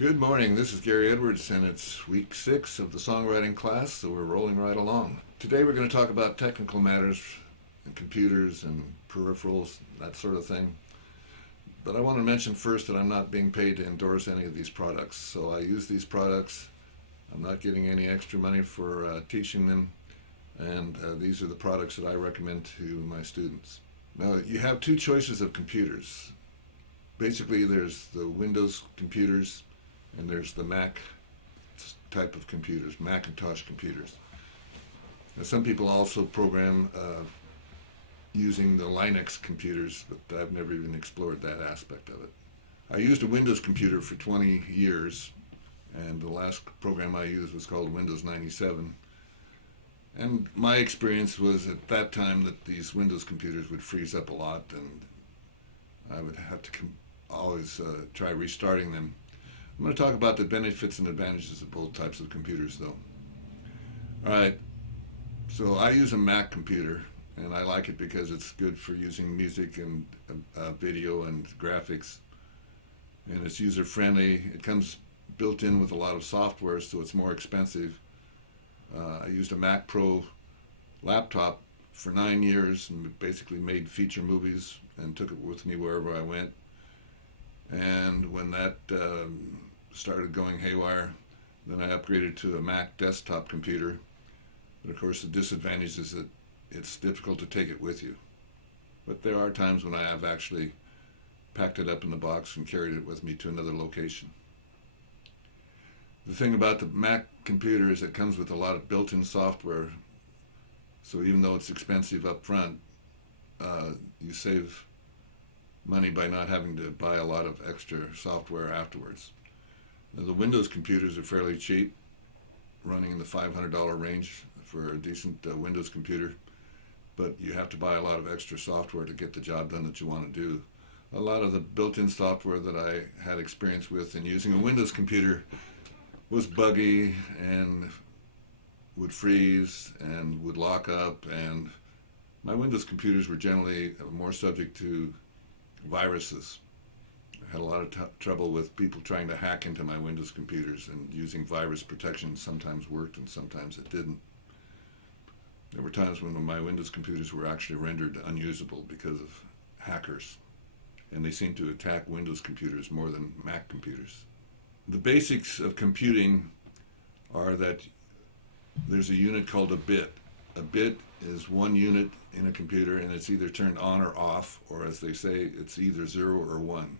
Good morning, this is Gary Edwards, and it's week 6 of the songwriting class, so we're rolling right along. Today we're going to talk about technical matters and computers and peripherals, that sort of thing. But I want to mention first that I'm not being paid to endorse any of these products, so I use these products. I'm not getting any extra money for teaching them, and these are the products that I recommend to my students. Now, you have two choices of computers. Basically, there's the Windows computers, and there's the Mac type of computers, Macintosh computers. Now, some people also program using the Linux computers, but I've never even explored that aspect of it. I used a Windows computer for 20 years, and the last program I used was called Windows 97. And my experience was at that time that these Windows computers would freeze up a lot, and I would have to always try restarting them. I'm going to talk about the benefits and advantages of both types of computers, though. All right, so I use a Mac computer, and I like it because it's good for using music and video and graphics, and it's user-friendly. It comes built in with a lot of software, so it's more expensive. I used a Mac Pro laptop for 9 years and basically made feature movies and took it with me wherever I went. And when that started going haywire, then I upgraded to a Mac desktop computer. But of course, the disadvantage is that it's difficult to take it with you. But there are times when I have actually packed it up in the box and carried it with me to another location. The thing about the Mac computer is it comes with a lot of built-in software. So even though it's expensive up front, you save money by not having to buy a lot of extra software afterwards. Now, the Windows computers are fairly cheap, running in the $500 range for a decent Windows computer, but you have to buy a lot of extra software to get the job done that you want to do. A lot of the built-in software that I had experience with in using a Windows computer was buggy and would freeze and would lock up, and my Windows computers were generally more subject to viruses. I had a lot of trouble with people trying to hack into my Windows computers, and using virus protection sometimes worked and sometimes it didn't. There were times when my Windows computers were actually rendered unusable because of hackers, and they seem to attack Windows computers more than Mac computers. The basics of computing are that there's a unit called a bit. A bit is one unit in a computer, and it's either turned on or off, or as they say, it's either 0 or 1.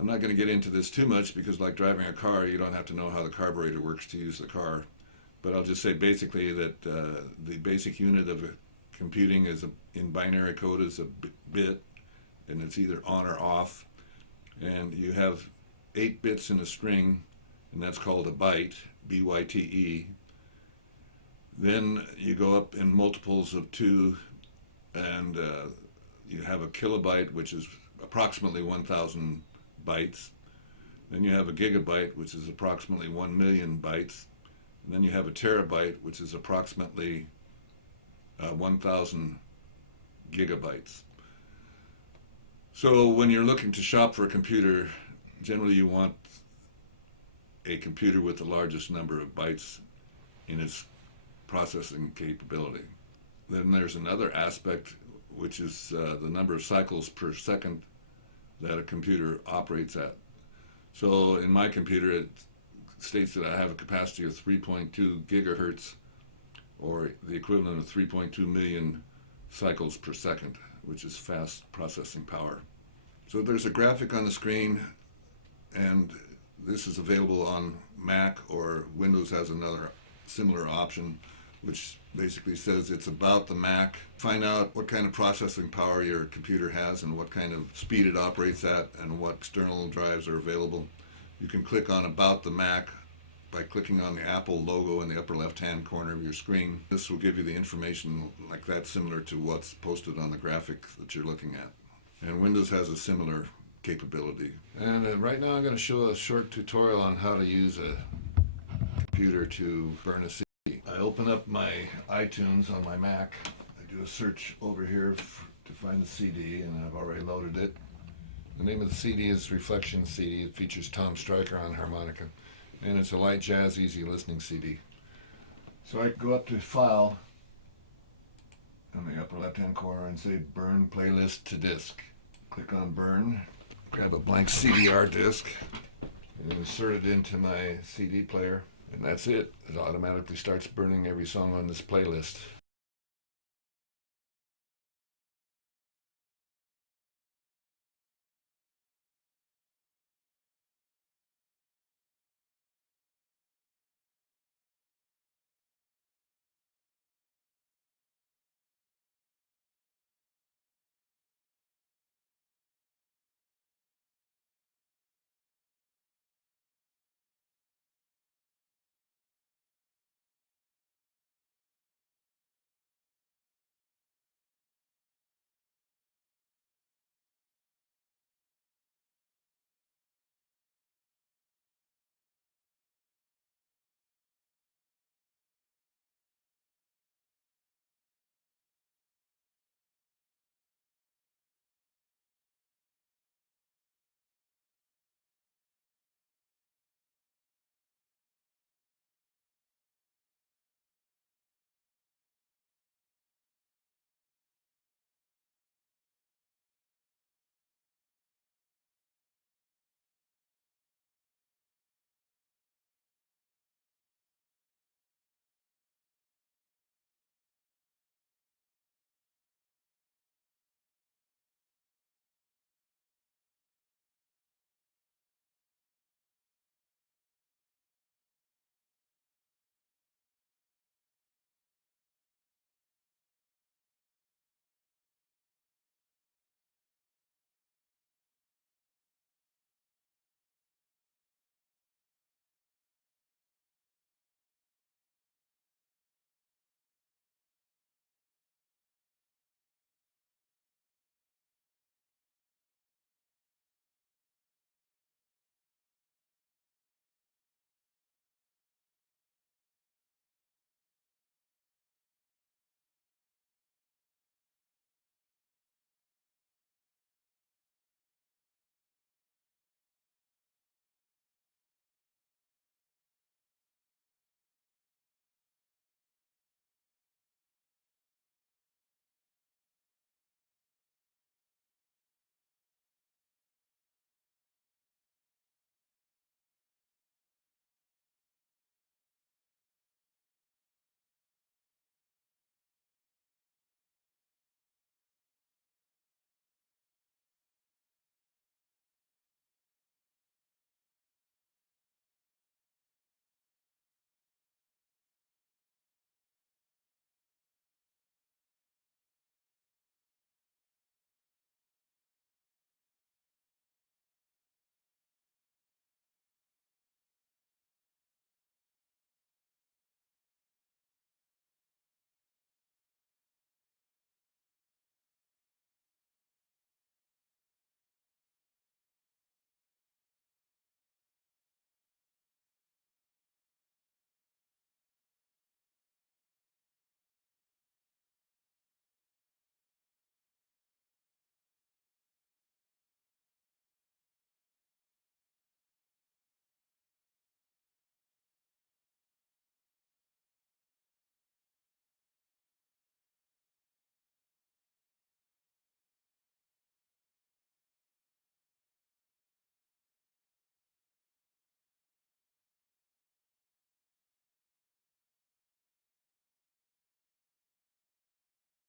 I'm not going to get into this too much because, like driving a car, you don't have to know how the carburetor works to use the car. But I'll just say basically that the basic unit of computing in binary code is a bit, and it's either on or off. And you have 8 bits in a string, and that's called a byte, B-Y-T-E. Then you go up in multiples of 2, and you have a kilobyte, which is approximately 1,000 bytes. Then you have a gigabyte, which is approximately 1 million bytes. And then you have a terabyte, which is approximately 1,000 gigabytes. So when you're looking to shop for a computer, generally you want a computer with the largest number of bytes in its processing capability. Then there's another aspect, which is the number of cycles per second that a computer operates at. So in my computer, it states that I have a capacity of 3.2 gigahertz, or the equivalent of 3.2 million cycles per second, which is fast processing power. So there's a graphic on the screen, and this is available on Mac, or Windows has another similar option, which basically says it's about the Mac. Find out what kind of processing power your computer has and what kind of speed it operates at and what external drives are available. You can click on About the Mac by clicking on the Apple logo in the upper left-hand corner of your screen. This will give you the information like that, similar to what's posted on the graphic that you're looking at. And Windows has a similar capability. And right now I'm going to show a short tutorial on how to use a computer to burn a CD. I open up my iTunes on my Mac. I do a search over here to find the CD, and I've already loaded it. The name of the CD is Reflection CD. It features Tom Stryker on harmonica, and it's a light jazz, easy listening CD. So I go up to File in the upper left-hand corner and say Burn Playlist to Disk. Click on Burn, grab a blank CDR disc, and insert it into my CD player, and that's it. It automatically starts burning every song on this playlist.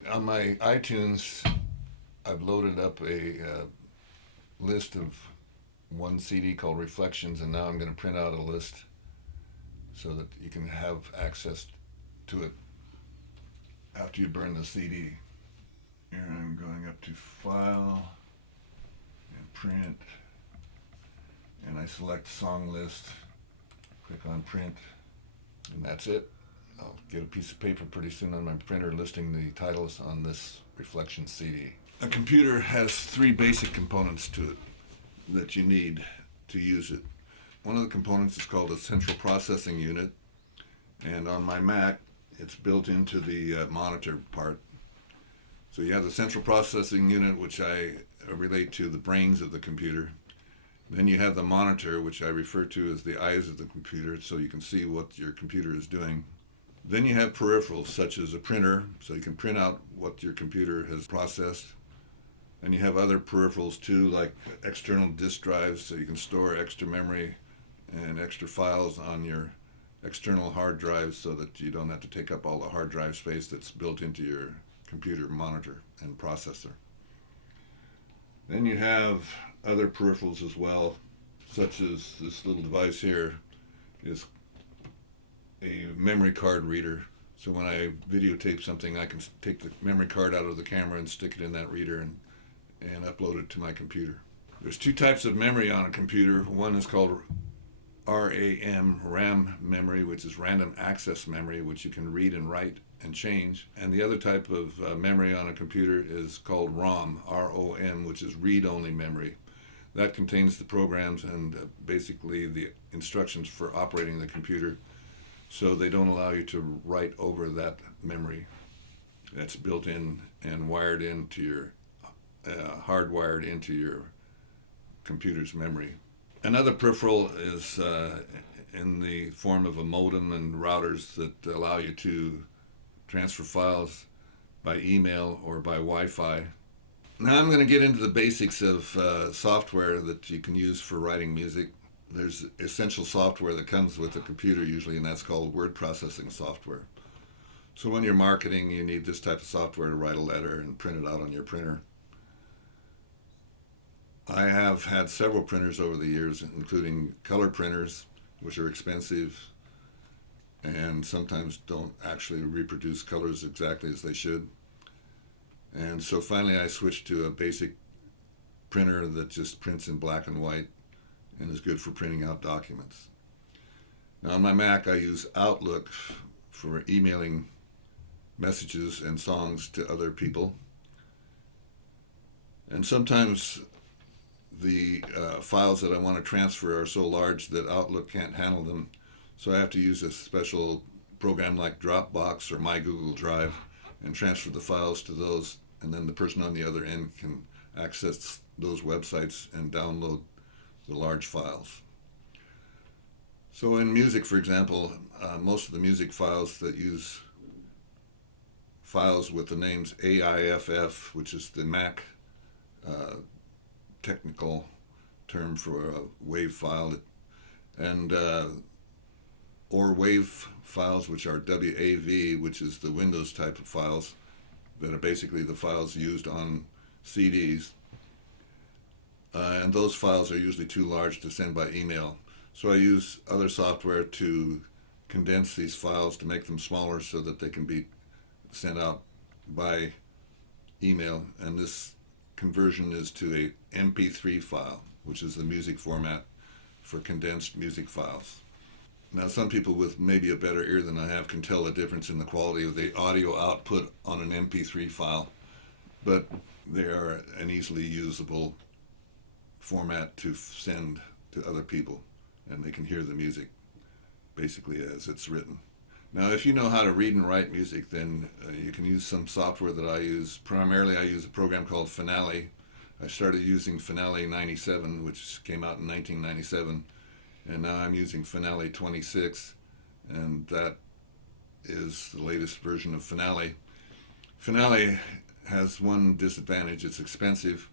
On my iTunes, I've loaded up a list of one CD called Reflections, and now I'm going to print out a list so that you can have access to it after you burn the CD. Here I'm going up to File and Print, and I select Song List, click on Print, and that's it. I'll get a piece of paper pretty soon on my printer listing the titles on this Reflection CD. A computer has three basic components to it that you need to use it. One of the components is called a central processing unit, and on my Mac it's built into the monitor part. So you have the central processing unit, which I relate to the brains of the computer. Then you have the monitor, which I refer to as the eyes of the computer, so you can see what your computer is doing. Then you have peripherals, such as a printer, so you can print out what your computer has processed. And you have other peripherals too, like external disk drives, so you can store extra memory and extra files on your external hard drives so that you don't have to take up all the hard drive space that's built into your computer monitor and processor. Then you have other peripherals as well, such as this little device here is a memory card reader. So when I videotape something, I can take the memory card out of the camera and stick it in that reader and upload it to my computer. There's two types of memory on a computer. One is called RAM memory, which is random access memory, which you can read and write and change. And the other type of memory on a computer is called ROM, which is read-only memory. That contains the programs and basically the instructions for operating the computer, so they don't allow you to write over that memory. That's built in and wired into your, hardwired into your computer's memory. Another peripheral is in the form of a modem and routers that allow you to transfer files by email or by Wi-Fi. Now I'm going to get into the basics of software that you can use for writing music. There's essential software that comes with a computer usually, and that's called word processing software. So when you're marketing, you need this type of software to write a letter and print it out on your printer. I have had several printers over the years, including color printers, which are expensive and sometimes don't actually reproduce colors exactly as they should. And so finally I switched to a basic printer that just prints in black and white and is good for printing out documents. Now on my Mac I use Outlook for emailing messages and songs to other people. And sometimes the files that I want to transfer are so large that Outlook can't handle them, so I have to use a special program like Dropbox or My Google Drive and transfer the files to those, and then the person on the other end can access those websites and download the large files. So in music, for example, most of the music files that use files with the names AIFF, which is the Mac technical term for a WAV file, and or WAV files, which are WAV, which is the Windows type of files that are basically the files used on CDs. And those files are usually too large to send by email. So I use other software to condense these files to make them smaller so that they can be sent out by email. And this conversion is to a MP3 file, which is the music format for condensed music files. Now, some people with maybe a better ear than I have can tell the difference in the quality of the audio output on an MP3 file, but they are an easily usable format to send to other people, and they can hear the music basically as it's written. Now, if you know how to read and write music, then you can use some software that I use. Primarily, I use a program called Finale. I started using Finale 97, which came out in 1997, and now I'm using Finale 26, and that is the latest version of Finale. Finale has one disadvantage: it's expensive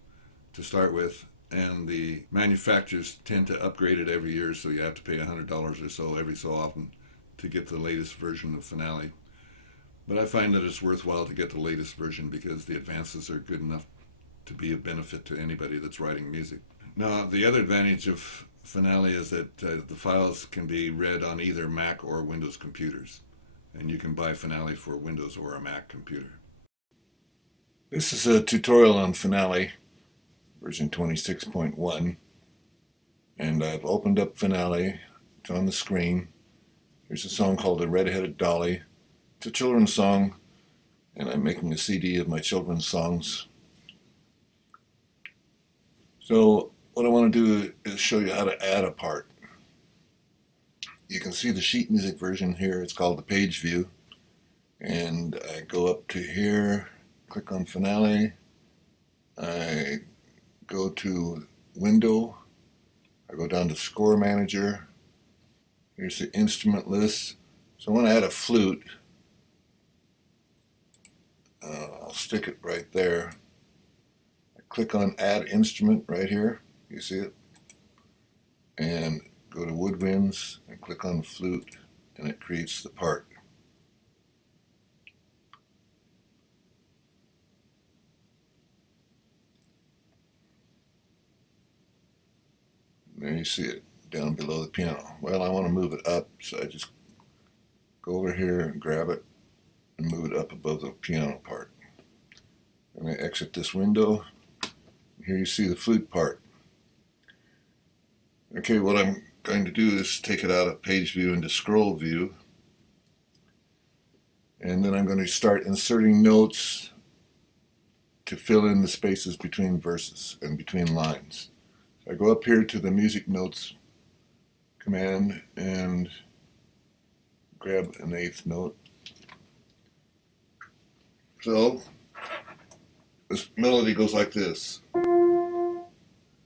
to start with, and the manufacturers tend to upgrade it every year, so you have to pay $100 or so every so often to get the latest version of Finale. But I find that it's worthwhile to get the latest version because the advances are good enough to be of benefit to anybody that's writing music. Now, the other advantage of Finale is that the files can be read on either Mac or Windows computers, and you can buy Finale for Windows or a Mac computer. This is a tutorial on Finale, version 26.1, and I've opened up Finale. It's on the screen. Here's a song called The Red-Headed Dolly. It's a children's song, and I'm making a CD of my children's songs. So what I want to do is show you how to add a part. You can see the sheet music version here. It's called the page view. And I go up to here, click on Finale. I go to Window. I go down to Score Manager. Here's the instrument list. So I want to add a flute. I'll stick it right there. I click on Add Instrument right here. You see it? And go to Woodwinds and click on Flute, and it creates the part. There you see it down below the piano. Well, I want to move it up, so I just go over here and grab it and move it up above the piano part. And I exit this window. Here you see the flute part. Okay, what I'm going to do is take it out of page view into scroll view. And then I'm going to start inserting notes to fill in the spaces between verses and between lines. I go up here to the music notes command and grab an eighth note. So this melody goes like this.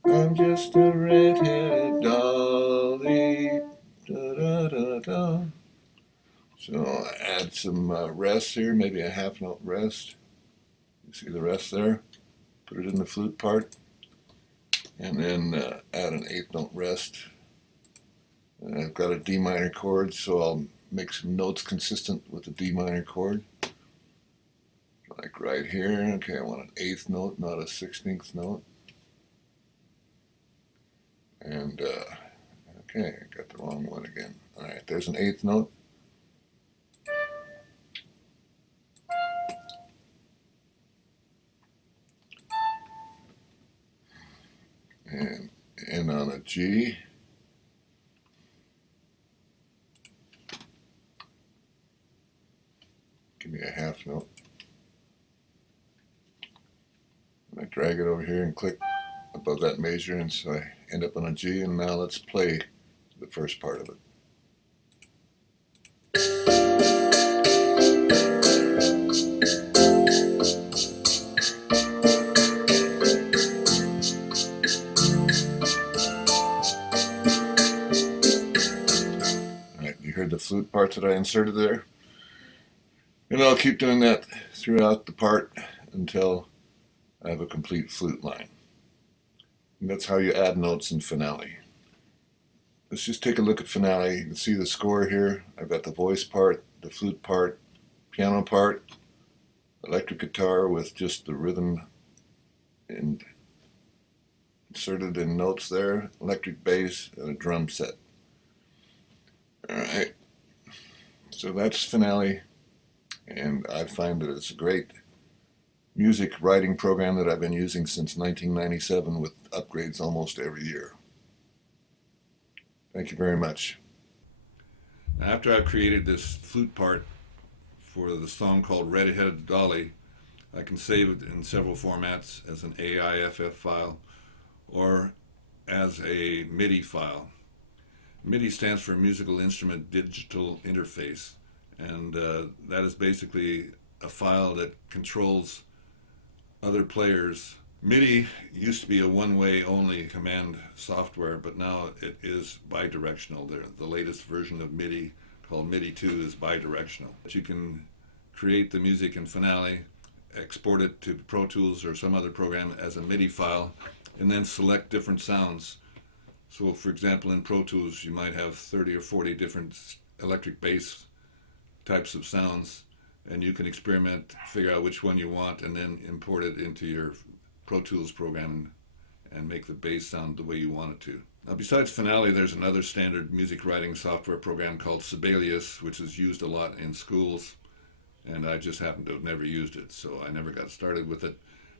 I'm just a red-headed dolly. Da, da, da, da. So I add some rest here, maybe a half note rest. You see the rest there? Put it in the flute part. And then add an eighth note rest. And I've got a D minor chord, so I'll make some notes consistent with the D minor chord. Like right here. Okay, I want an eighth note, not a 16th note. And okay, I got the wrong one again. All right, there's an eighth note. And end on a G. Give me a half note. And I drag it over here and click above that major, and so I end up on a G. And now let's play the first part of it. You heard the flute part that I inserted there. And I'll keep doing that throughout the part until I have a complete flute line. And that's how you add notes in Finale. Let's just take a look at Finale. You can see the score here. I've got the voice part, the flute part, piano part, electric guitar with just the rhythm and inserted in notes there, electric bass, and a drum set. Alright, so that's Finale, and I find that it's a great music writing program that I've been using since 1997 with upgrades almost every year. Thank you very much. After I've created this flute part for the song called Red-Headed Dolly, I can save it in several formats as an AIFF file or as a Midi file. Midi stands for Musical Instrument Digital Interface, and that is basically a file that controls other players. Midi used to be a one-way only command software, but now it is bidirectional. The latest version of Midi, called Midi 2, is bidirectional. You can create the music in Finale, export it to Pro Tools or some other program as a Midi file, and then select different sounds. So for example, in Pro Tools, you might have 30 or 40 different electric bass types of sounds, and you can experiment, figure out which one you want, and then import it into your Pro Tools program and make the bass sound the way you want it to. Now, besides Finale, there's another standard music writing software program called Sibelius, which is used a lot in schools, and I just happen to have never used it, so I never got started with it.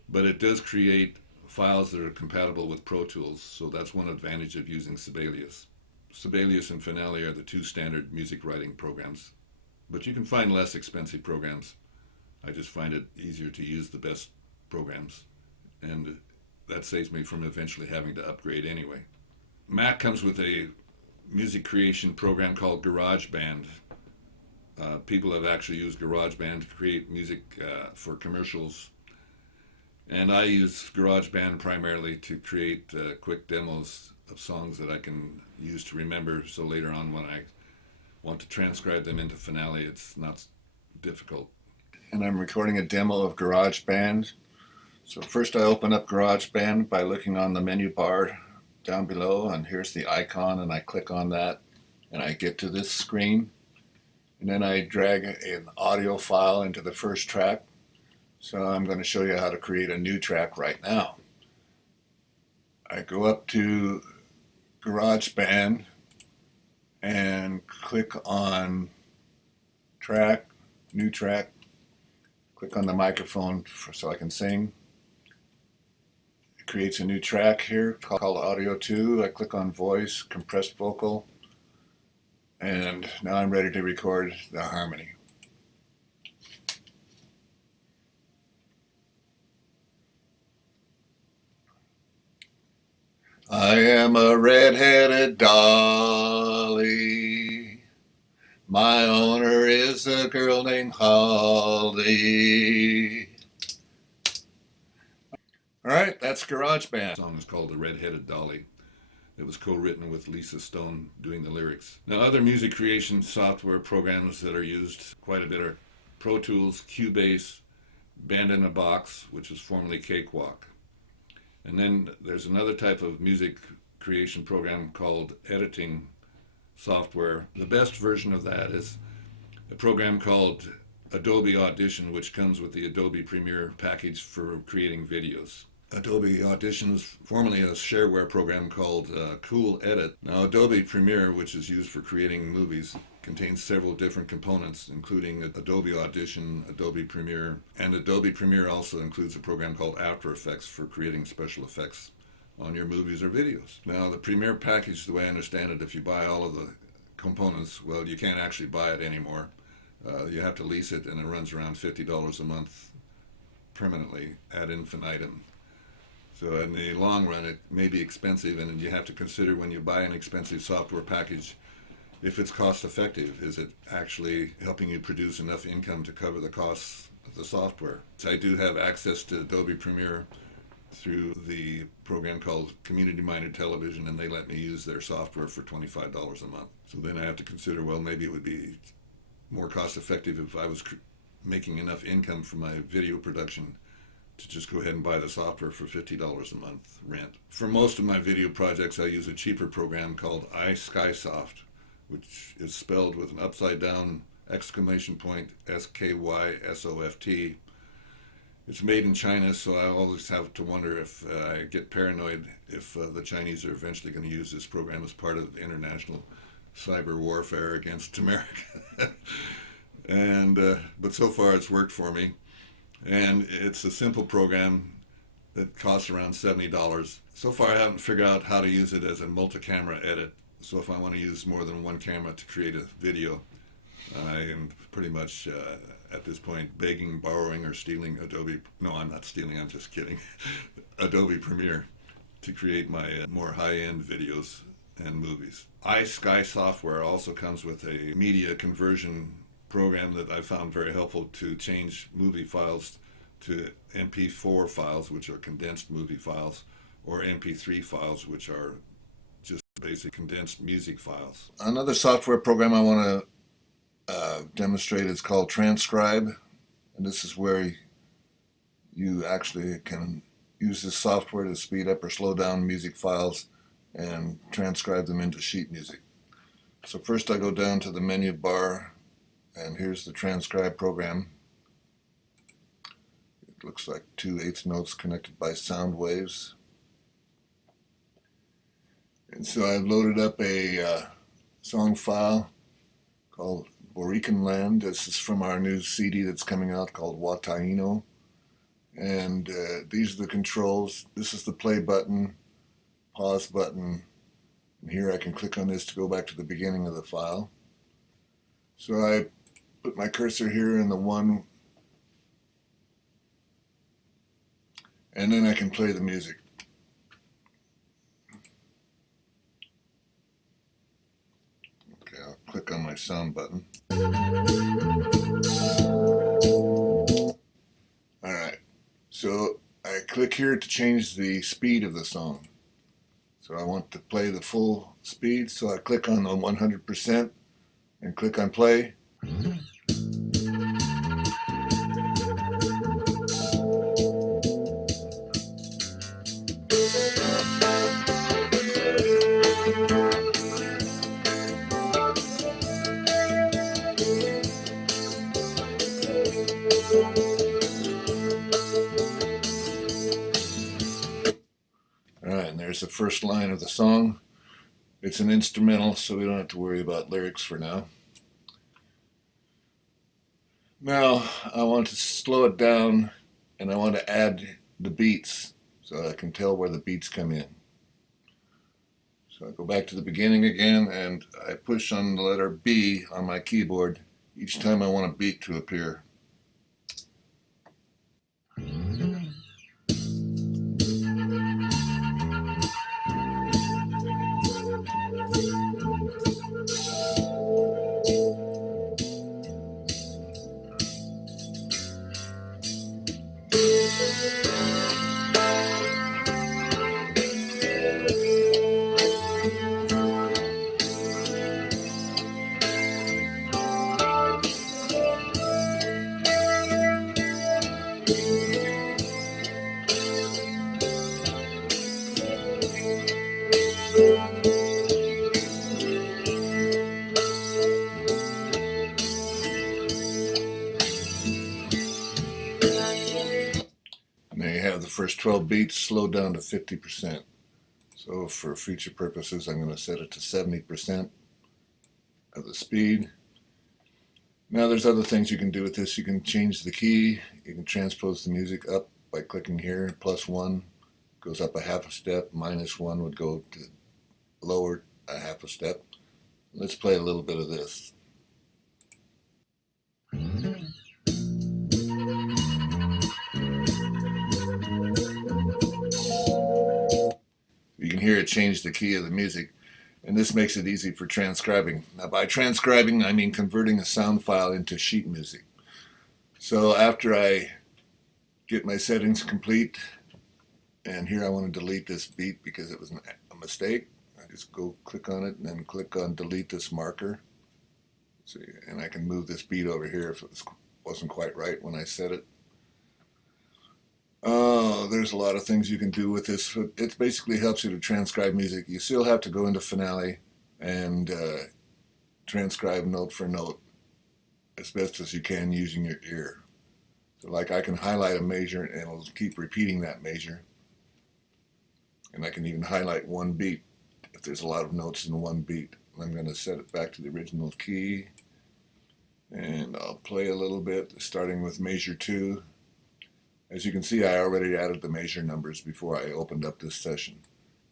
But it does create files that are compatible with Pro Tools, so that's one advantage of using Sibelius. Sibelius and Finale are the two standard music writing programs, but you can find less expensive programs. I just find it easier to use the best programs, and that saves me from eventually having to upgrade anyway. Mac comes with a music creation program called Garageband. People have actually used GarageBand to create music for commercials. And I use GarageBand primarily to create quick demos of songs that I can use to remember, so later on when I want to transcribe them into Finale, it's not difficult. And I'm recording a demo of GarageBand. So first I open up GarageBand by looking on the menu bar down below, and here's the icon, and I click on that and I get to this screen. And then I drag an audio file into the first track. So I'm going to show you how to create a new track right now. I go up to GarageBand and click on track, new track, click on the microphone so I can sing. It creates a new track here called Audio 2. I click on voice, compressed vocal, and now I'm ready to record the harmony. I am a red-headed dolly. My owner is a girl named Holly. Alright, that's GarageBand. The song is called The Red-Headed Dolly. It was co-written with Lisa Stone doing the lyrics. Now, other music creation software programs that are used quite a bit are Pro Tools, Cubase, Band in a Box, which was formerly Cakewalk. And then there's another type of music creation program called editing software. The best version of that is a program called Adobe Audition, which comes with the Adobe Premiere package for creating videos. Adobe Audition was formerly a shareware program called Cool Edit. Now, Adobe Premiere, which is used for creating movies, contains several different components, including Adobe Audition, Adobe Premiere, and Adobe Premiere also includes a program called After Effects for creating special effects on your movies or videos. Now, the Premiere package, the way I understand it, if you buy all of the components, well, you can't actually buy it anymore. You have to lease it, and it runs around $50 a month permanently ad infinitum. So in the long run, it may be expensive, and you have to consider when you buy an expensive software package if it's cost effective. Is it actually helping you produce enough income to cover the costs of the software? So I do have access to Adobe Premiere through the program called Community Minded Television, and they let me use their software for $25 a month. So then I have to consider, well, maybe it would be more cost effective if I was making enough income from my video production to just go ahead and buy the software for $50 a month rent. For most of my video projects, I use a cheaper program called iSkysoft, which is spelled with an upside down exclamation point, SKYSOFT. It's made in China, so I always have to wonder if I get paranoid if the Chinese are eventually going to use this program as part of international cyber warfare against America. But so far it's worked for me. And it's a simple program that costs around $70. So far I haven't figured out how to use it as a multi-camera edit. So if I want to use more than one camera to create a video, I am pretty much at this point begging, borrowing, or stealing Adobe. No, I'm not stealing, I'm just kidding. Adobe Premiere to create my more high-end videos and movies. iSky Software also comes with a media conversion program that I found very helpful to change movie files to MP4 files, which are condensed movie files, or MP3 files, which are just basic condensed music files. Another software program I want to demonstrate is called Transcribe, and this is where you actually can use this software to speed up or slow down music files and transcribe them into sheet music. So first I go down to the menu bar, and here's the Transcribe program. It looks like 2/8 notes connected by sound waves. And so I've loaded up a song file called Borican Land. This is from our new CD that's coming out called Wataino. And these are the controls. This is the play button, pause button, and here I can click on this to go back to the beginning of the file. So I put my cursor here in the one, and then I can play the music. Okay, I'll click on my sound button. So I click here to change the speed of the song. So I want to play the full speed, so I click on the 100% and click on play. All right, and there's the first line of the song. It's an instrumental, so we don't have to worry about lyrics for now. Now I want to slow it down, and I want to add the beats so I can tell where the beats come in. So I go back to the beginning again, and I push on the letter B on my keyboard each time I want a beat to appear. And there you have the first 12 beats slowed down to 50%. So for future purposes, I'm going to set it to 70% of the speed. Now there's other things you can do with this. You can change the key. You can transpose the music up by clicking here. +1 goes up a half a step. -1 would go to lower a half a step. Let's play a little bit of this. You can hear it change the key of the music, and this makes it easy for transcribing. Now by transcribing, I mean converting a sound file into sheet music. So after I get my settings complete, and here I want to delete this beat because it was a mistake. I just go click on it and then click on delete this marker. See, and I can move this beat over here if it wasn't quite right when I set it. Oh, there's a lot of things you can do with this. It basically helps you to transcribe music. You still have to go into Finale and transcribe note for note as best as you can using your ear. So like I can highlight a measure and it'll keep repeating that measure. And I can even highlight one beat if there's a lot of notes in one beat. I'm going to set it back to the original key, and I'll play a little bit starting with measure 2. As you can see, I already added the measure numbers before I opened up this session,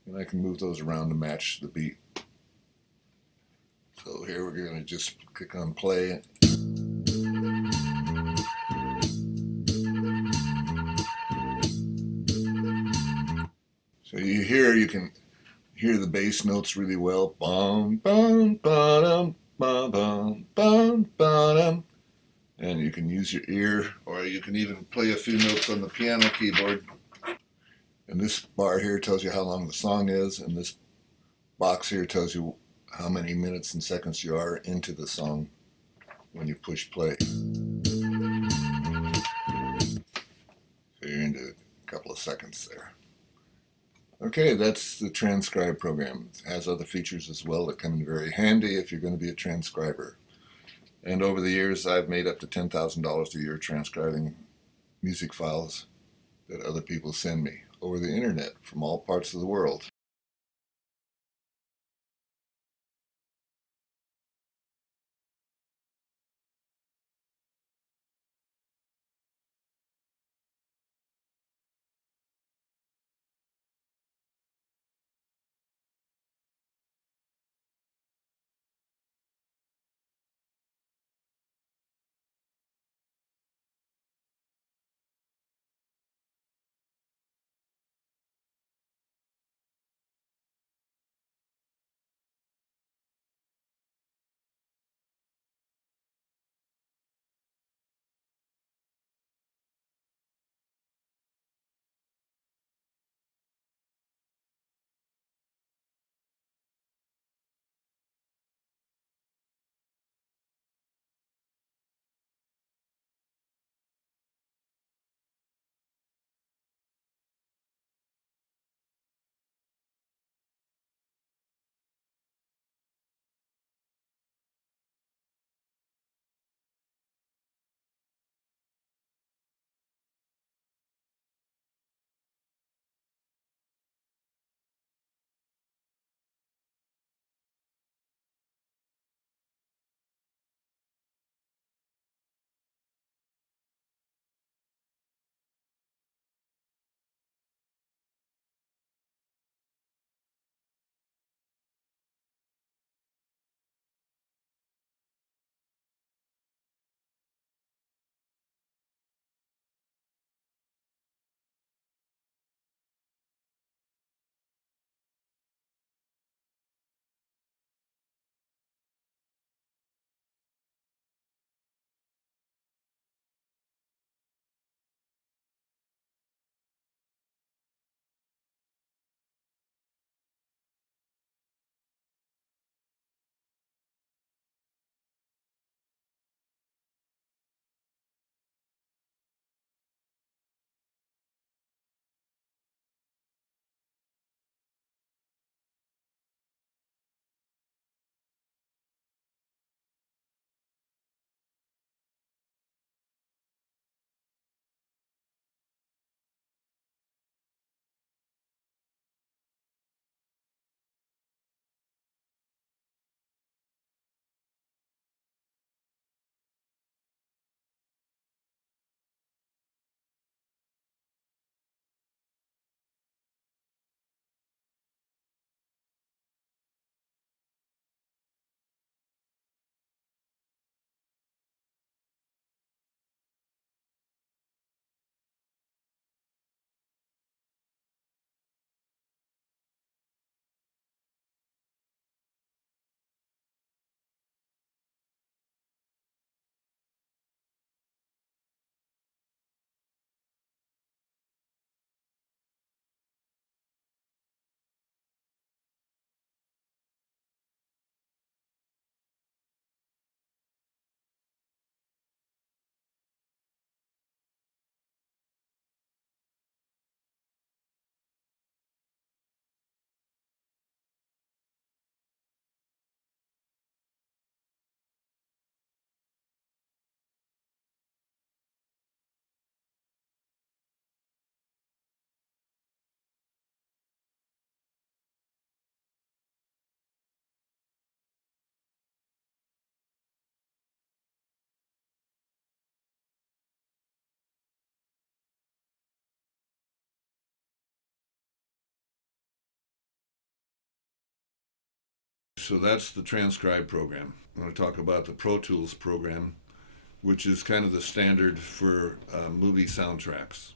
and I can move those around to match the beat. So here we're going to just click on play. So you can hear the bass notes really well. Bum, bum, ba-dum, ba-dum, bum, ba-dum. And you can use your ear, or you can even play a few notes on the piano keyboard. And this bar here tells you how long the song is, and this box here tells you how many minutes and seconds you are into the song when you push play. So you're into a couple of seconds there. Okay, that's the Transcribe program. It has other features as well that come in very handy if you're going to be a transcriber. And over the years, I've made up to $10,000 a year transcribing music files that other people send me over the internet from all parts of the world. so that's the Transcribe program. I'm going to talk about the Pro Tools program, which is kind of the standard for movie soundtracks.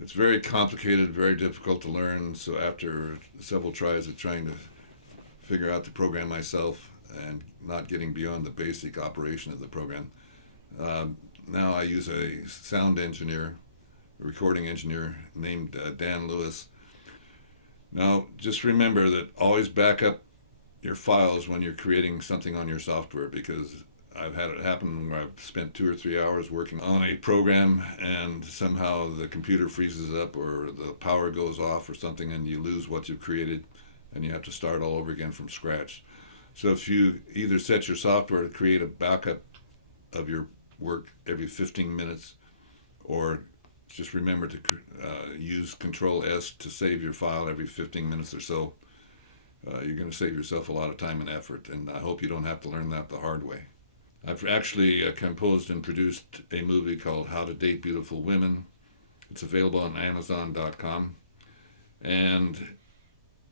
It's very complicated, very difficult to learn, so after several tries of trying to figure out the program myself and not getting beyond the basic operation of the program, now I use a sound engineer, a recording engineer named Dan Lewis. Now, just remember that always back up your files when you're creating something on your software, because I've had it happen where I've spent 2 or 3 hours working on a program and somehow the computer freezes up or the power goes off or something and you lose what you've created and you have to start all over again from scratch. So if you either set your software to create a backup of your work every 15 minutes, or just remember to use Control S to save your file every 15 minutes or so, you're going to save yourself a lot of time and effort, and I hope you don't have to learn that the hard way. I've actually composed and produced a movie called How to Date Beautiful Women. It's available on Amazon.com, and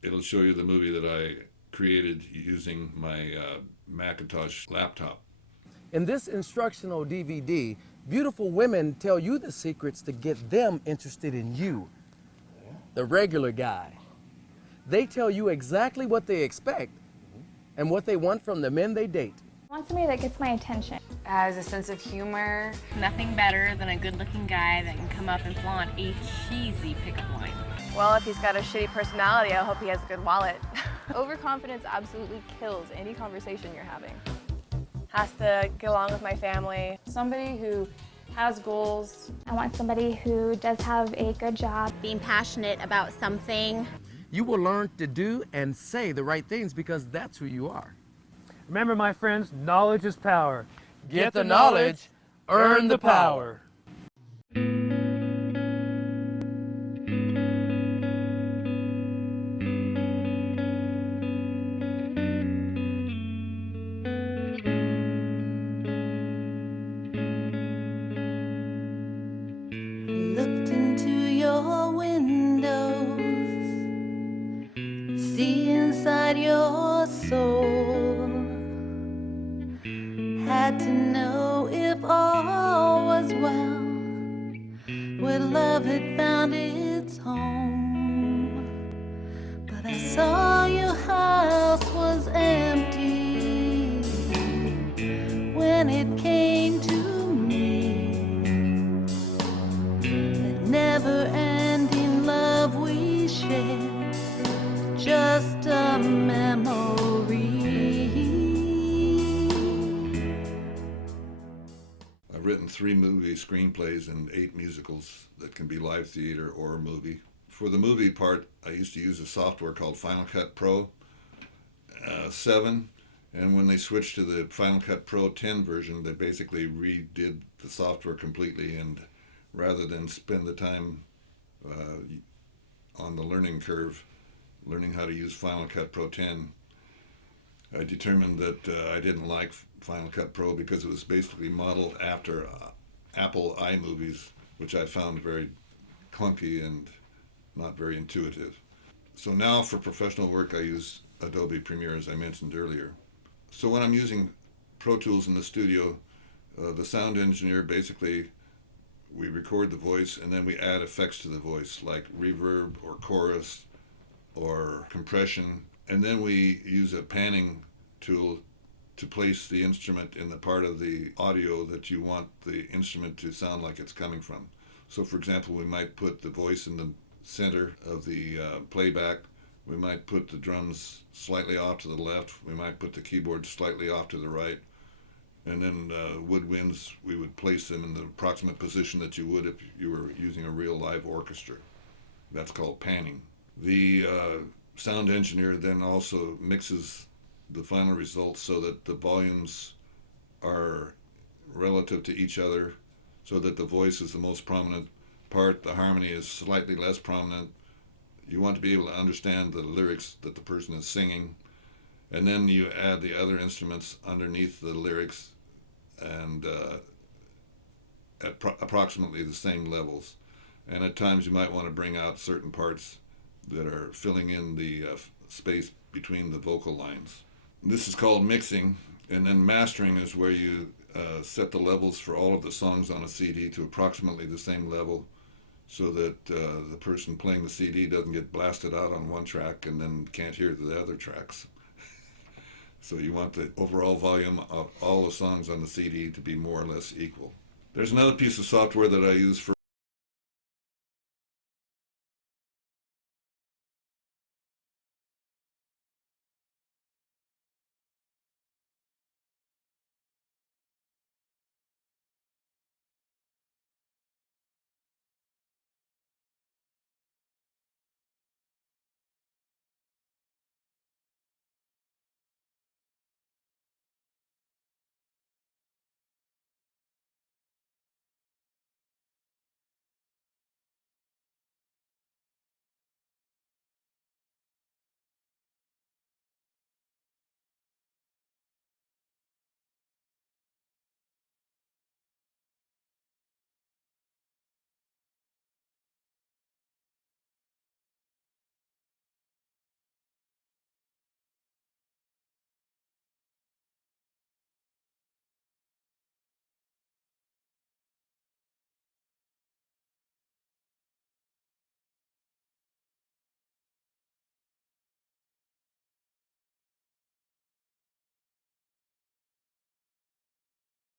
it'll show you the movie that I created using my Macintosh laptop. In this instructional DVD, beautiful women tell you the secrets to get them interested in you, the regular guy. They tell you exactly what they expect and what they want from the men they date. I want somebody that gets my attention. Has a sense of humor. Nothing better than a good-looking guy that can come up and flaunt a cheesy pickup line. Well, if he's got a shitty personality, I hope he has a good wallet. Overconfidence absolutely kills any conversation you're having. Has to get along with my family. Somebody who has goals. I want somebody who does have a good job. Being passionate about something. You will learn to do and say the right things because that's who you are. Remember, my friends, knowledge is power. Get the knowledge, earn the power. Looked into your windows, see inside your soul. Had to know if all was well, where love had found its home. But I saw your house was empty when it came to me. That never-ending love we shared, just a memory. I've written 3 movie screenplays and 8 musicals that can be live theater or movie. For the movie part, I used to use a software called Final Cut Pro 7, and when they switched to the Final Cut Pro 10 version, they basically redid the software completely, and rather than spend the time on the learning curve learning how to use Final Cut Pro 10, I determined that I didn't like Final Cut Pro because it was basically modeled after Apple iMovies, which I found very clunky and not very intuitive. So now for professional work I use Adobe Premiere, as I mentioned earlier. So when I'm using Pro Tools in the studio, the sound engineer basically, we record the voice and then we add effects to the voice like reverb or chorus or compression, and then we use a panning tool to place the instrument in the part of the audio that you want the instrument to sound like it's coming from. So for example, we might put the voice in the center of the playback, we might put the drums slightly off to the left, we might put the keyboard slightly off to the right, and then woodwinds, we would place them in the approximate position that you would if you were using a real live orchestra. That's called panning. The sound engineer then also mixes the final results so that the volumes are relative to each other, so that the voice is the most prominent part, the harmony is slightly less prominent. You want to be able to understand the lyrics that the person is singing, and then you add the other instruments underneath the lyrics and at approximately the same levels. And at times you might want to bring out certain parts that are filling in the space between the vocal lines. This is called mixing, and then mastering is where you set the levels for all of the songs on a CD to approximately the same level, so that the person playing the CD doesn't get blasted out on one track and then can't hear the other tracks. So you want the overall volume of all the songs on the CD to be more or less equal. There's another piece of software that I use for